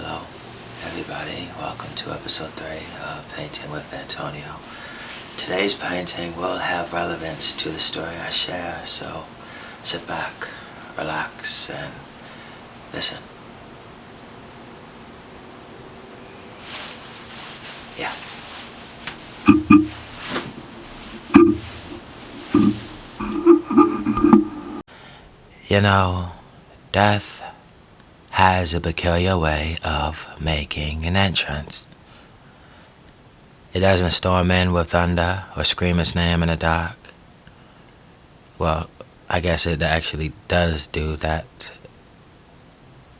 Hello, everybody. Welcome to episode 3 of Painting with Antonio. Today's painting will have relevance to the story I share, so sit back, relax, and listen. Yeah. You know, death has a peculiar way of making an entrance. It doesn't storm in with thunder or scream its name in the dark. Well, I guess it actually does do that.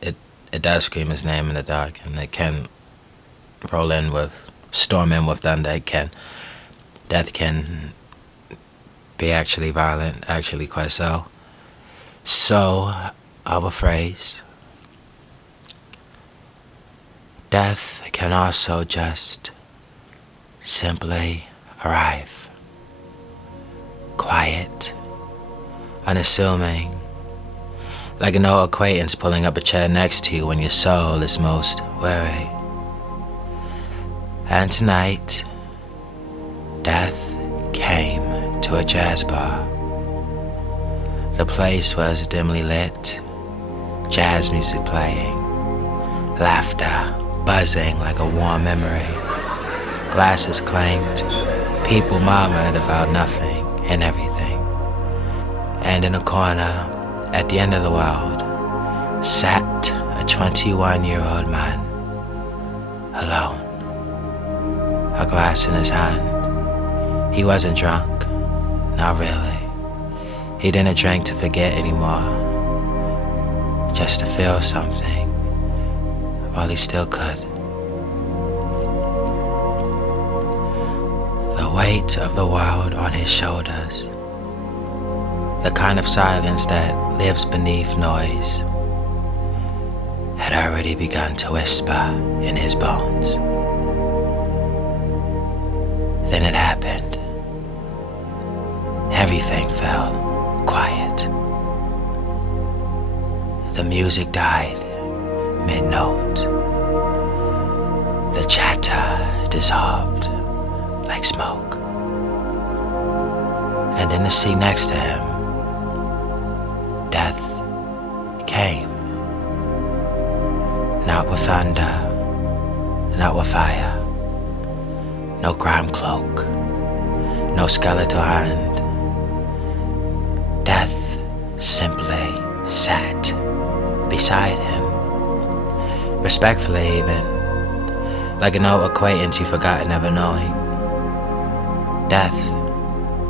It does scream its name in the dark, and it can storm in with thunder. Death can be actually violent, actually quite so. So, our phrase, death can also just simply arrive. Quiet, unassuming, like an old acquaintance pulling up a chair next to you when your soul is most weary. And tonight, death came to a jazz bar. The place was dimly lit, jazz music playing, laughter buzzing like a warm memory. Glasses clanked, people murmured about nothing and everything. And in a corner, at the end of the world, sat a 21-year-old man, alone, a glass in his hand. He wasn't drunk, not really. He didn't drink to forget anymore, just to feel something, while he still could. The weight of the world on his shoulders, the kind of silence that lives beneath noise, had already begun to whisper in his bones. Then it happened. Everything fell quiet. The music died mid-note. The chatter dissolved like smoke. And in the seat next to him, death came. Not with thunder, not with fire. No grime cloak, no skeletal hand. Death simply sat beside him, respectfully even, like an old acquaintance you forgot never knowing. Death,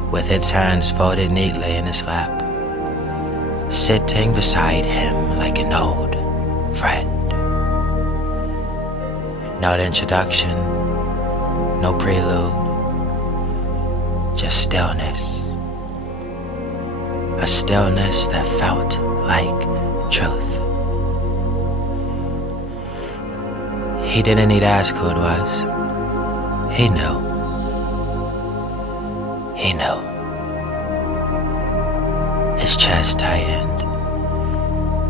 with its hands folded neatly in his lap, sitting beside him like an old friend. No introduction, no prelude, just stillness. A stillness that felt like truth. He didn't need to ask who it was. He knew. He knew. His chest tightened.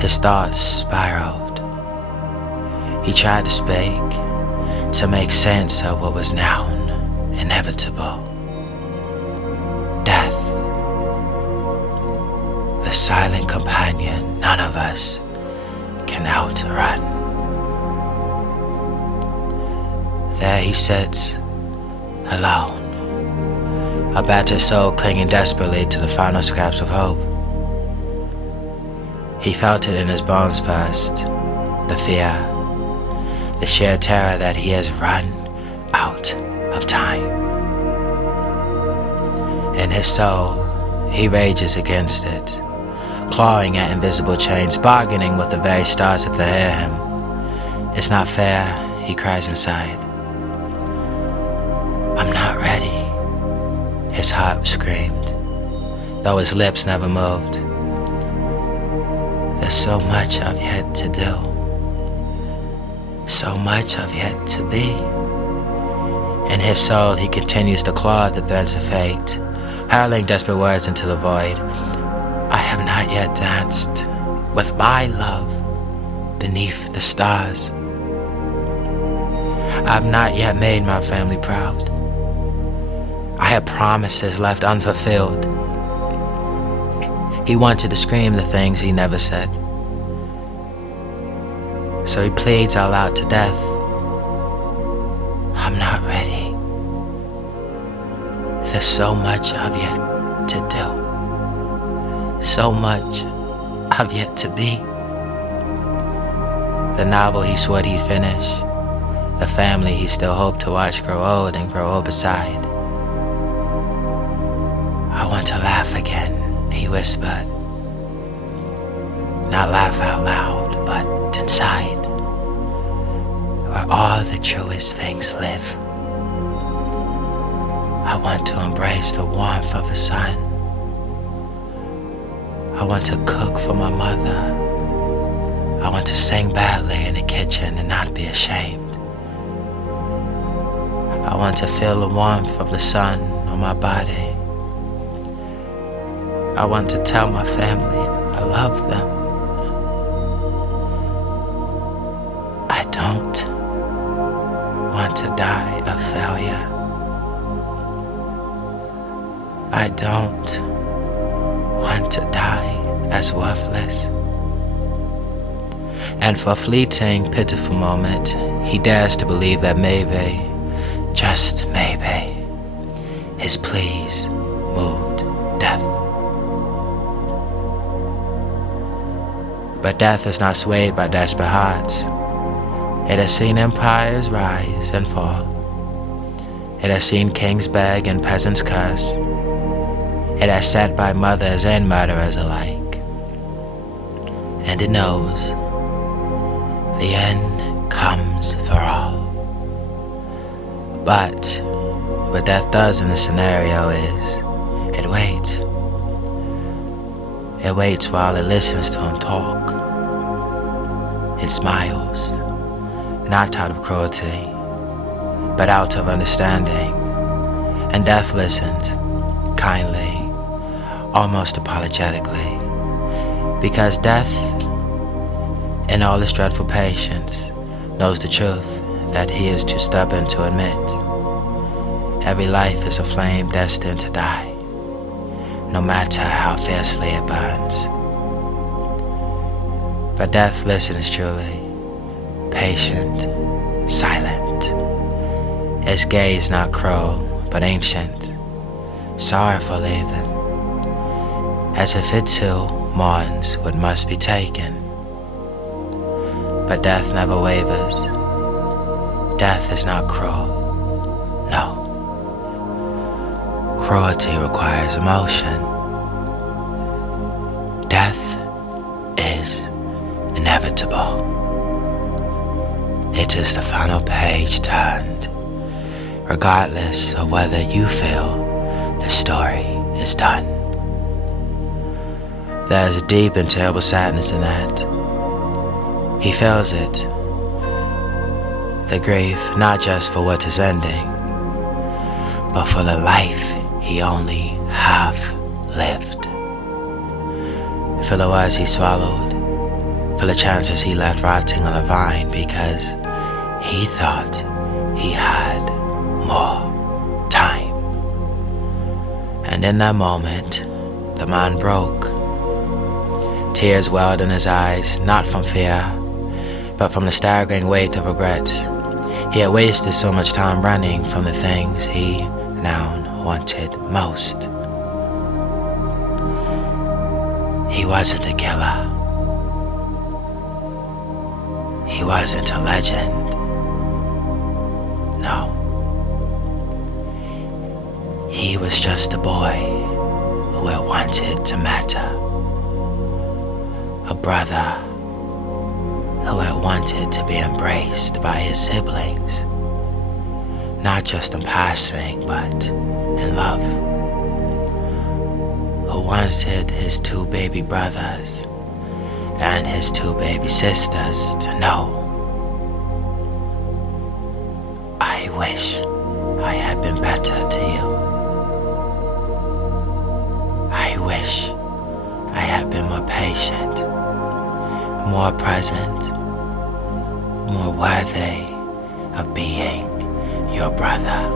His thoughts spiraled. He tried to speak, to make sense of what was now inevitable. Death. The silent companion none of us can outrun. There he sits, alone, a battered soul clinging desperately to the final scraps of hope. He felt it in his bones first, the fear, the sheer terror that he has run out of time. In his soul, he rages against it, clawing at invisible chains, bargaining with the very stars if they hear him. It's not fair, he cries inside. I'm not ready, his heart screamed, though his lips never moved. There's so much I've yet to do, so much I've yet to be. In his soul, he continues to claw at the threads of fate, hurling desperate words into the void. I have not yet danced with my love beneath the stars. I've not yet made my family proud. I had promises left unfulfilled. He wanted to scream the things he never said. So he pleads out loud to death. I'm not ready. There's so much I've yet to do. So much I've yet to be. The novel he swore he'd finish. The family he still hoped to watch grow old and grow old beside. I want to laugh again, he whispered. Not laugh out loud, but inside, where all the truest things live. I want to embrace the warmth of the sun. I want to cook for my mother. I want to sing badly in the kitchen and not be ashamed. I want to feel the warmth of the sun on my body. I want to tell my family I love them. I don't want to die a failure. I don't want to die as worthless. And for a fleeting, pitiful moment, he dares to believe that maybe, just maybe, his pleas moved death. But death is not swayed by desperate hearts. It has seen empires rise and fall. It has seen kings beg and peasants curse. It has sat by mothers and murderers alike. And it knows the end comes for all. But what death does in this scenario is it waits. It waits while it listens to him talk. It smiles, not out of cruelty, but out of understanding. And death listens, kindly, almost apologetically, because death, in all his dreadful patience, knows the truth that he is too stubborn to admit. Every life is a flame destined to die, no matter how fiercely it burns. But death listens truly, patient, silent. Its gaze not cruel, but ancient, sorrowful even, as if it too mourns what must be taken. But death never wavers. Death is not cruel, no. Cruelty requires emotion. Death is inevitable. It is the final page turned, regardless of whether you feel the story is done. There is a deep and terrible sadness in that. He feels it. The grief, not just for what is ending, but for the life he only half lived. For the words he swallowed, for the chances he left rotting on the vine because he thought he had more time. And in that moment, the man broke. Tears welled in his eyes, not from fear, but from the staggering weight of regret. He had wasted so much time running from the things he now wanted most. He wasn't a killer. He wasn't a legend. No. He was just a boy who had wanted to matter. A brother who had wanted to be embraced by his siblings, not just in passing, but in love. Who wanted his 2 baby brothers and his 2 baby sisters to know, I wish I had been better to you. I wish I had been more patient, more present, more worthy of being your brother.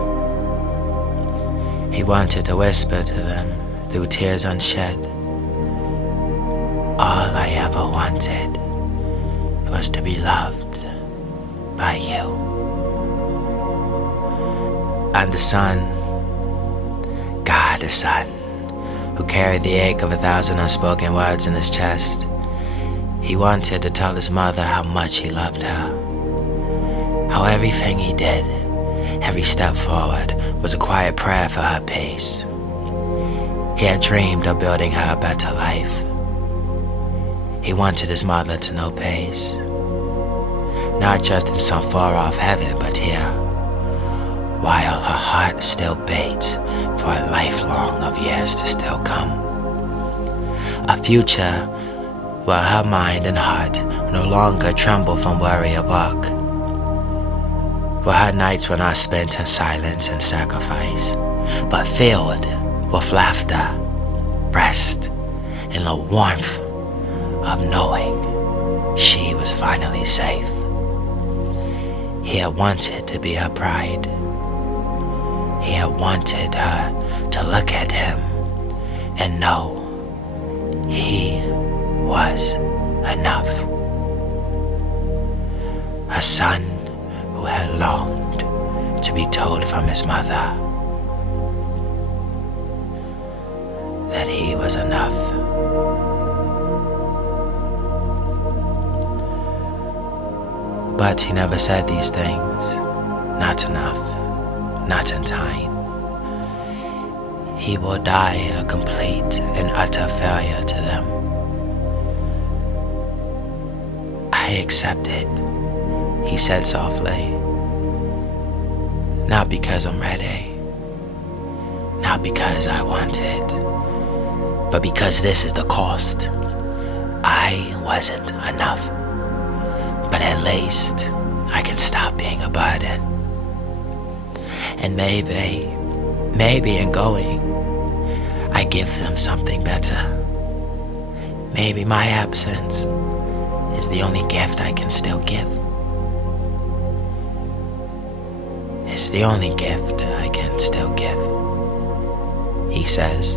He wanted to whisper to them through tears unshed, all I ever wanted was to be loved by you. And the son, God the Son, who carried the ache of 1,000 unspoken words in his chest, he wanted to tell his mother how much he loved her, how everything he did, every step forward, was a quiet prayer for her peace. He had dreamed of building her a better life. He wanted his mother to know peace, not just in some far-off heaven, but here, while her heart still beats for a lifelong of years to still come. A future where her mind and heart no longer tremble from worry or work, where her nights were not spent in silence and sacrifice, but filled with laughter, rest, and the warmth of knowing she was finally safe. He had wanted to be her pride. He had wanted her to look at him and know he was enough. A son who had longed to be told from his mother that he was enough. But he never said these things. Not enough. Not in time. He will die a complete and utter failure to them. I accept it, he said softly. Not because I'm ready. Not because I want it. But because this is the cost. I wasn't enough. But at least I can stop being a burden. And maybe in going, I give them something better. Maybe my absence is the only gift I can still give. It's the only gift I can still give, he says.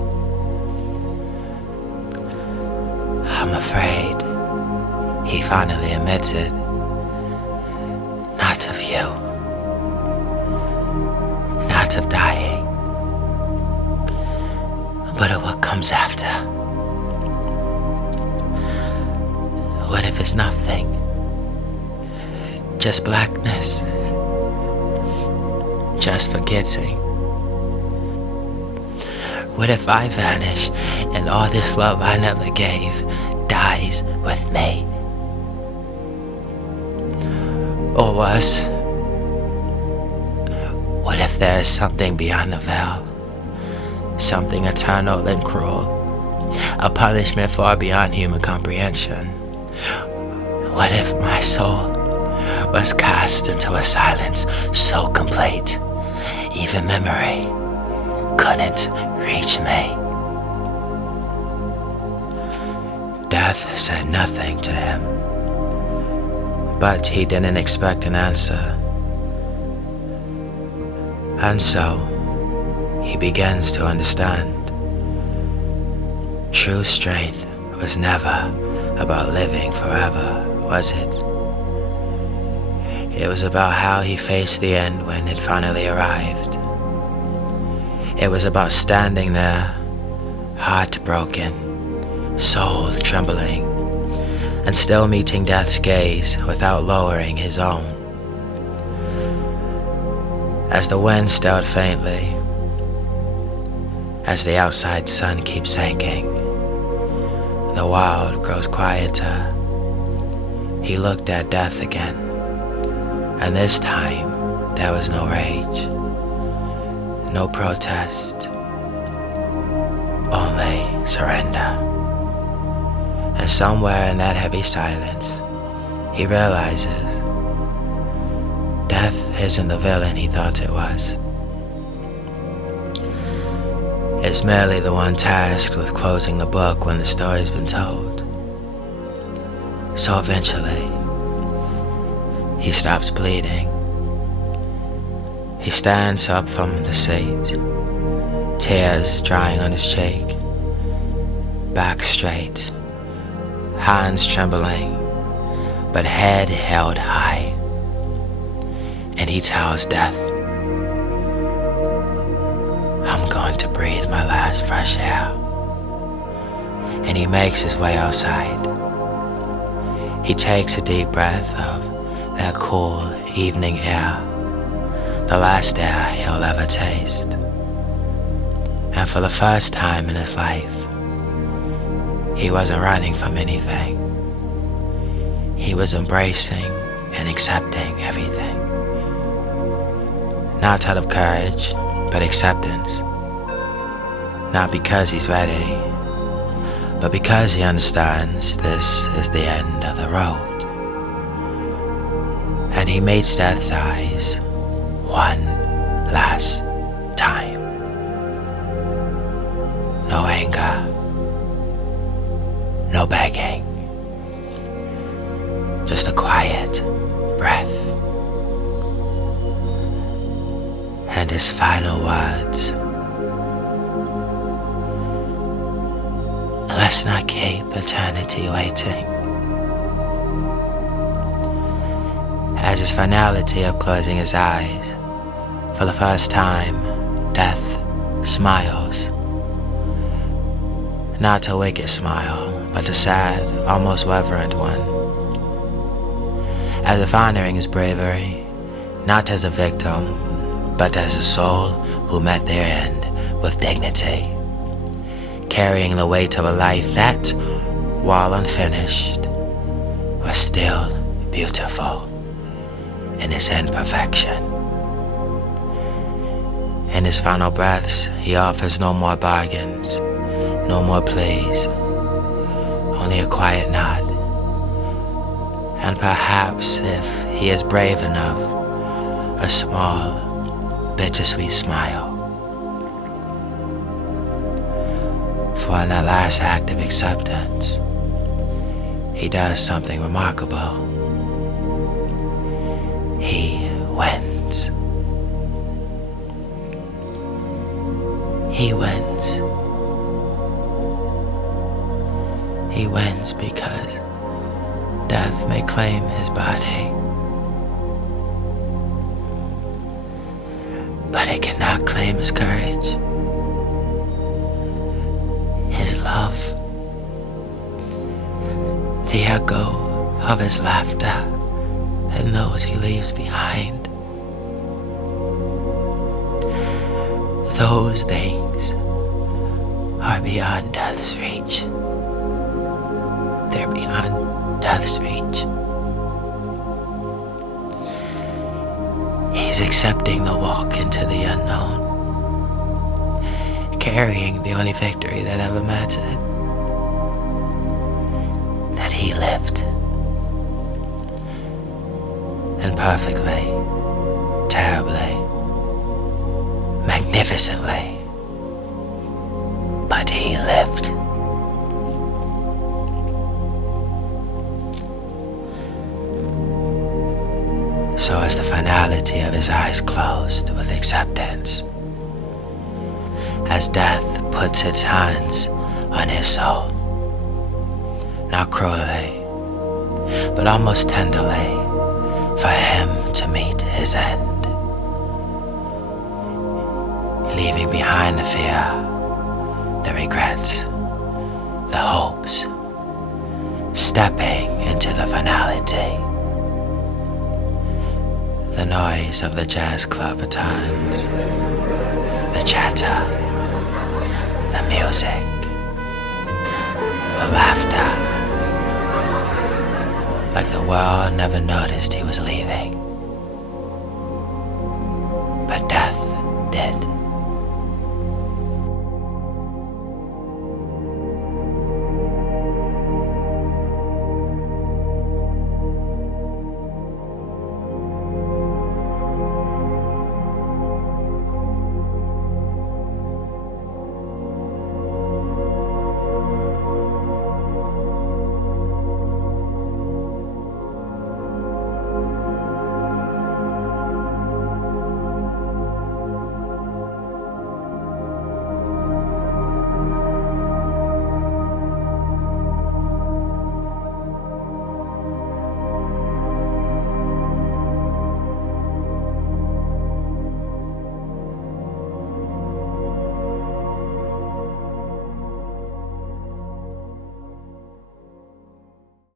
I'm afraid, he finally admitted, not of you, not of dying, but of what comes after. What if it's nothing? Just blackness? Just forgetting? What if I vanish and all this love I never gave dies with me? Or worse, what if there is something beyond the veil? Something eternal and cruel, a punishment far beyond human comprehension. What if my soul was cast into a silence so complete, even memory couldn't reach me? Death said nothing to him, but he didn't expect an answer. And so, he begins to understand. True strength was never about living forever, was it? It was about how he faced the end when it finally arrived. It was about standing there, heart broken, soul trembling, and still meeting death's gaze without lowering his own. As the wind stilled faintly, as the outside sun keeps sinking, the world grows quieter. He looked at death again, and this time there was no rage, no protest, only surrender. And somewhere in that heavy silence, he realizes death isn't the villain he thought it was. It's merely the one tasked with closing the book when the story's been told. So eventually, he stops bleeding, He stands up from the seat, tears drying on his cheek, back straight, hands trembling, but head held high. And he tells death, I'm going to breathe my last fresh air. And he makes his way outside. He takes a deep breath of that cool evening air, the last air he'll ever taste. And for the first time in his life, he wasn't running from anything. He was embracing and accepting everything. Not out of courage, but acceptance. Not because he's ready, but because he understands this is the end of the road. And he meets death's eyes one last time. No anger, no begging, just a quiet breath. And his final words, let's not keep eternity waiting. As his finality of closing his eyes, for the first time, death smiles. Not a wicked smile, but a sad, almost reverent one. As if honoring his bravery, not as a victim, but as a soul who met their end with dignity, carrying the weight of a life that, while unfinished, was still beautiful in its imperfection. In his final breaths, he offers no more bargains, no more pleas, only a quiet nod. And perhaps, if he is brave enough, a small, bittersweet smile. For in that last act of acceptance, he does something remarkable. He wins. He wins. He wins because death may claim his body, but it cannot claim his courage, his love, the echo of his laughter and those he leaves behind. Those things are beyond death's reach. They're beyond death's reach. He's accepting the walk into the unknown, carrying the only victory that ever mattered, that he lived. And perfectly, terribly, magnificently, but he lived. So as the finality of his eyes closed with acceptance, as death puts its hands on his soul, not cruelly, but almost tenderly, for him to meet his end, leaving behind the fear, the regrets, the hopes, stepping into the finality. The noise of the jazz club at times, the chatter, the music, the laughter, like the world never noticed he was leaving. But death